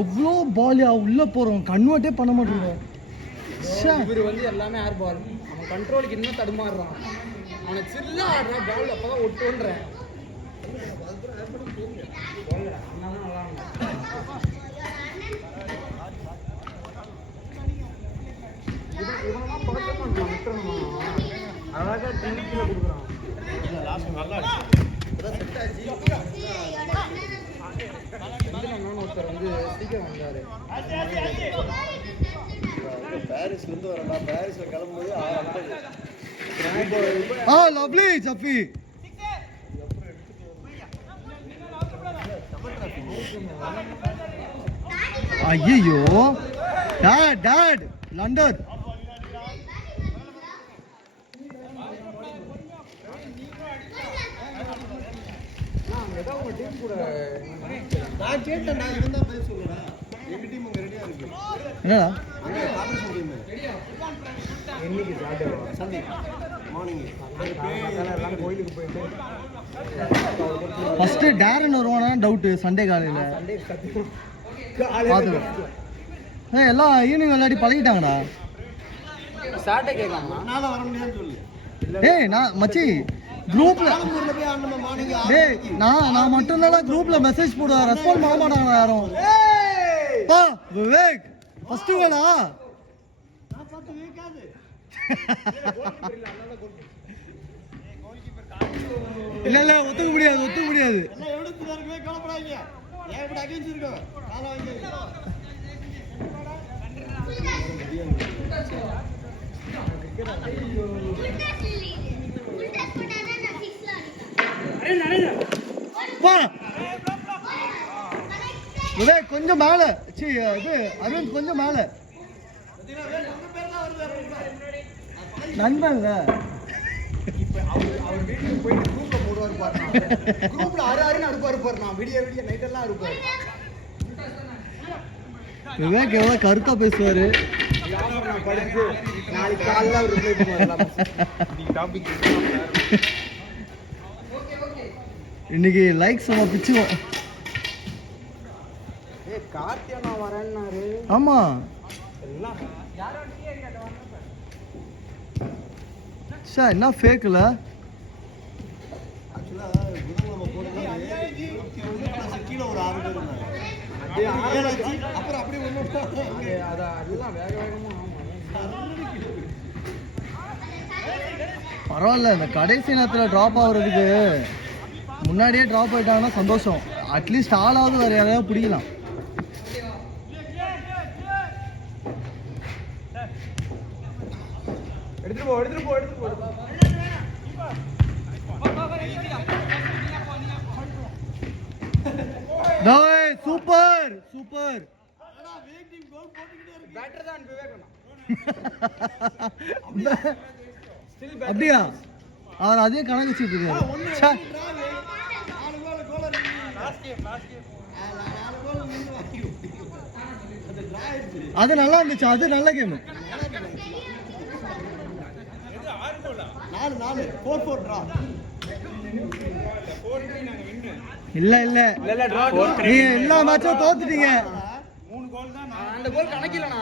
எவ்வளோ பாலியா உள்ள போறோம், கன்வெர்ட்டே பண்ண மாட்டேங்க. இவர் வந்து எல்லாமே ஏர் பால், அவன் கண்ட்ரோலுக்கு இன்னும் தடுமாறுறான். அவனை சில்லா ஆடுறான், பால் அப்பதான் ஒட்டுன்றேன். அழகா டென்னிஸ்ல கொடுக்குறான். ஒருத்தர் வந்து சீக்கிரம் வந்தாரு, பாரிஸ்ல இருந்து வரடா. பாரிஸ்ல கிளம்பும்போது லவ்லி சஃபி. ஐயோ டாட் லண்டன் நான் கேட்டேன், நான் இருந்தா பதில் சொல்லுறேன். எங்க டீம் அங்க ரெடியா இருக்கு. என்னடா இன்னைக்கு சண்டே மார்னிங் எல்லாம் கோயிலுக்கு போயிட்டு ஃபர்ஸ்ட் டேரன் வருவானா டவுட். சண்டே காலையில பாத்துக்கோ. எல்லாம் ஈவினிங் விளையாடி பழகிட்டாங்கடா. சாட்டே கேட்கலாம், நாளை வர முடியாதுன்னு சொல்லு. நான் மச்சி குரூப்ல டேய் நான் மட்டும் தான் குரூப்ல மெசேஜ் போடுவேன், ரெஸ்பாண்ட் பண்ண மாட்டாங்க யாரும். விவேக் ஃபர்ஸ்ட் வேடா. இல்ல ஒத்துக்க முடியாது. விவேக் கொஞ்சம் மேல, இது அரவிந்த் கொஞ்சம் மேல. நண்பன்ல அவர் வீட்டுக்கு போயிட்டு குரூப்ல போடுவாரு பாருங்க. குரூப்ல அறுன்னு அனுப்பாரு பாருங்க. விடிய நைட் எல்லாம் இருப்பாரு. விவேக் எவ்வளவு கருத்தா பேசுவாரு. நாளைக்கு காலைல அவர் ரிப்ளை பண்ணுவாரு. இன்னைக்கு லைக்ஸ் நம்ம பிச்சுவோம். கார்த்தியா நான் வரேன்னாரு. ஆமா சார் என்ன ஃபேக்ல. கீழே ஒரு 6 பேர் இருந்தாங்க. அப்புறம் அப்படியே அதெல்லாம் வேக வேகமா. பரவாயில்ல, இந்த கடைசி நேரத்தில் ட்ராப் ஆகுறதுக்கு முன்னாடியே ட்ராப் ஆயிட்டாங்கன்னா சந்தோஷம். அட்லீஸ்ட் ஆளாவது வேற யாரையாவது பிடிக்கலாம். எடுத்துட்டு போ. சூப்பர். அப்படியா? அவர் அதே கணக்கு வச்சுட்டு அது நல்லா இருந்துச்சு. அது நல்ல கேம். 4 4 டிரா. இல்ல நீங்க எல்லா மேட்சும் தோத்துட்டீங்க. 3 கோல் தான். அந்த கோல் கணக்கில்லனா.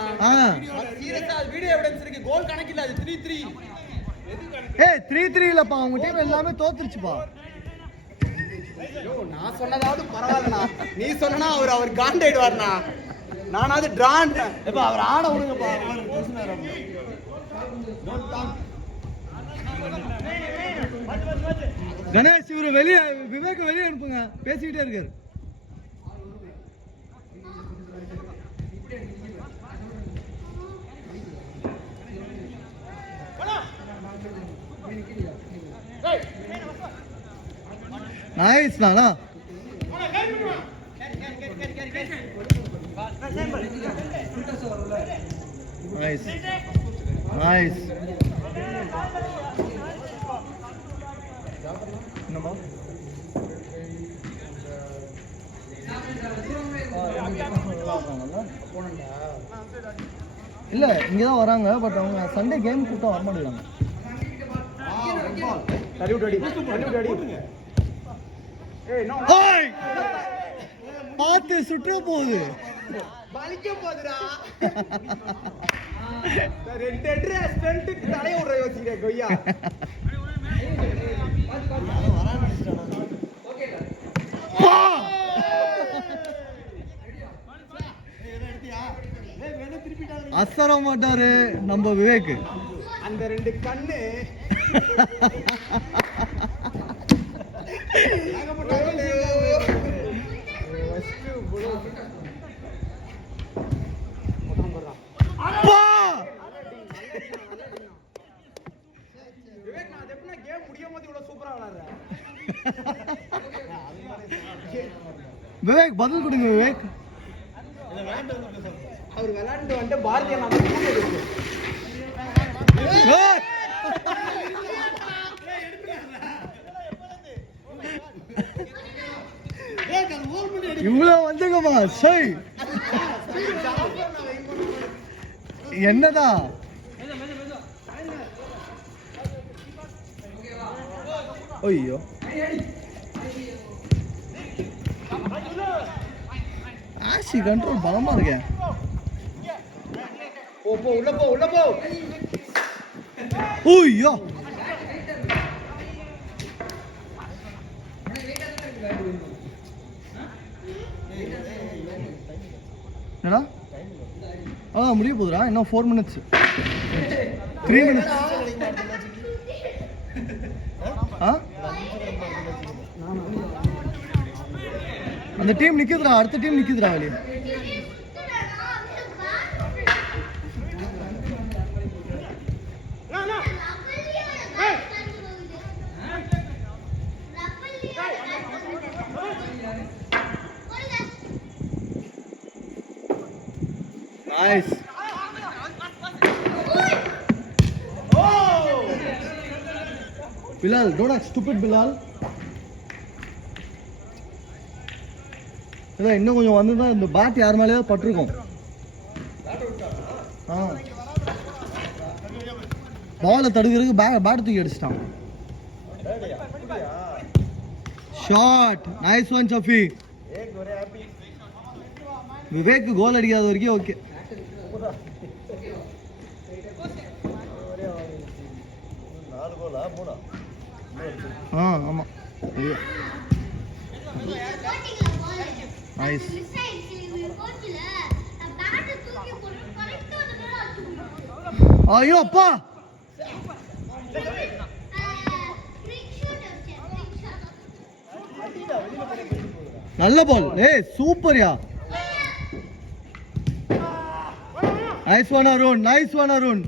சீரியஸா அது வீடியோ எவிடன்ஸ் இருக்கு. கோல் கணக்கில்ல, அது 3-3. 3-3 இல்லப்பா, உங்க டீம் எல்லாமே தோத்துருச்சுப்பா. ஐயோ, நான் சொன்னதாவது பரவாயில்லண்ணா. நீ சொன்னா அவர் காண்டாயிடுவார்ண்ணா. நானாவது டிரான். இப்ப அவர் ஆட விடுங்கப்பா. கணேஷ் இவரு வெளியே, விவேக் வெளியே அனுப்புங்க, பேசிக்கிட்டே இருக்காரு. நைஸ் நானா. Nice nice. என்னமா இல்ல இங்கதான் வராங்க. பட் அவங்க சண்டே கேம் கூட்டம் வர மாட்டேங்கிறாங்க. ஓய் பாத்து சுற்ற போகுது வலிக்க போகுதுடா ரெண்டு எட்ரு ஸ்டண்ட் தலைய விடுற யோசிக்கிற கொய்யா அசர மாட்டாரு நம்ம விவேக். அந்த ரெண்டு கண்ணு விவேக் நான் எப்படின்னா கேம் முடியும் போது இவ்வளவு சூப்பரா விளையாடுறேன். விவேக் பதில் கொடுங்க விவேக். அவர் விளையாண்டு வந்து பாரதிய நாம இவ்வளவு வந்துங்கம்மா சோய் என்னதான் ஐயோ ஆசி கண்ட்ரோல் பலமா இருக்கேன். போ போ உள்ள போ உள்ள போ. ஐயோ என்னடா முடிய போகுதுடா. இன்னும் 4 minutes 3 minutes. அந்த டீம் நிக்குதுடா. அடுத்த டீம் நிக்குதுடா வெளியே. Nice. Bilal, don't act stupid, Bilal. இல்ல இன்னும் கொஞ்சம் வந்துதா இந்த பேட் யார் மேலயாவது பட்டிருக்கும். பாலை தடுக்கிறதுக்கு பேட் தூக்கி அடிச்சிட்டான். Shot. Nice one Safi. Vivek goal அடிக்காத வரைக்கும் ஓகே. ஆமா நைஸ். ஐயோ அப்பா நல்ல பால். ஏய் சூப்பர்யா. Nice one Arun. Nice one Arun.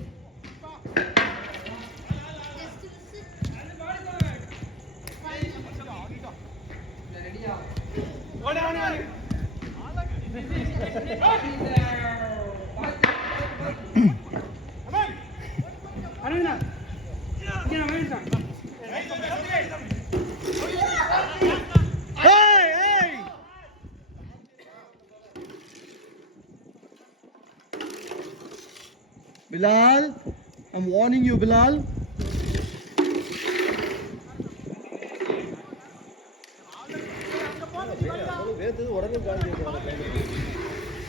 Bilal, I'm warning you, Bilal.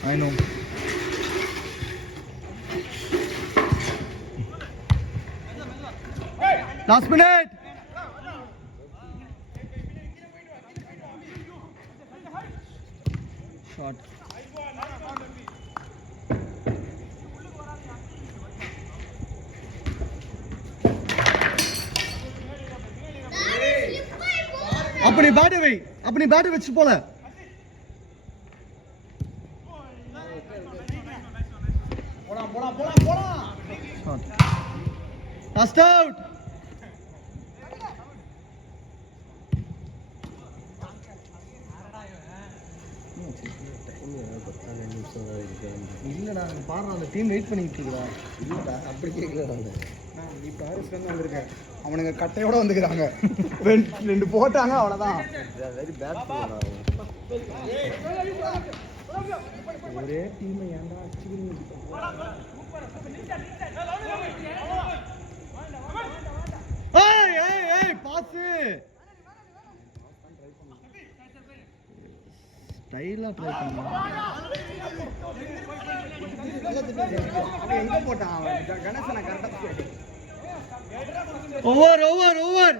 I know. Last minute. Shot. अपनी बैट வை. अपनी बैट வச்சு போல. போடா போடா போடா போடா. ஷாட். Last out. இல்லடா பாரு அந்த டீம் வெயிட் பண்ணிட்டு இருக்குடா. இல்லடா அப்படி கேக்கலடா. நீ பாரிஸ்ல இருந்து வந்திருக்க. அவனுங்க கட்டையோட வந்துக்கிறாங்க. ரெண்டு போட்டாங்க அவ்வளவுதான். வெரி பேட் போடா. ஒரே டீம் ஏன்டா அடிச்சிக்கிறீங்க? ஏய் ஏய் ஏய் பாஸ். ஸ்டைலாக ட்ரை பண்ணலாம். அவன் எங்க போட்டான் அவன் கணேசனை கரெக்டாக ஓவர் ஓவர் ஓவர்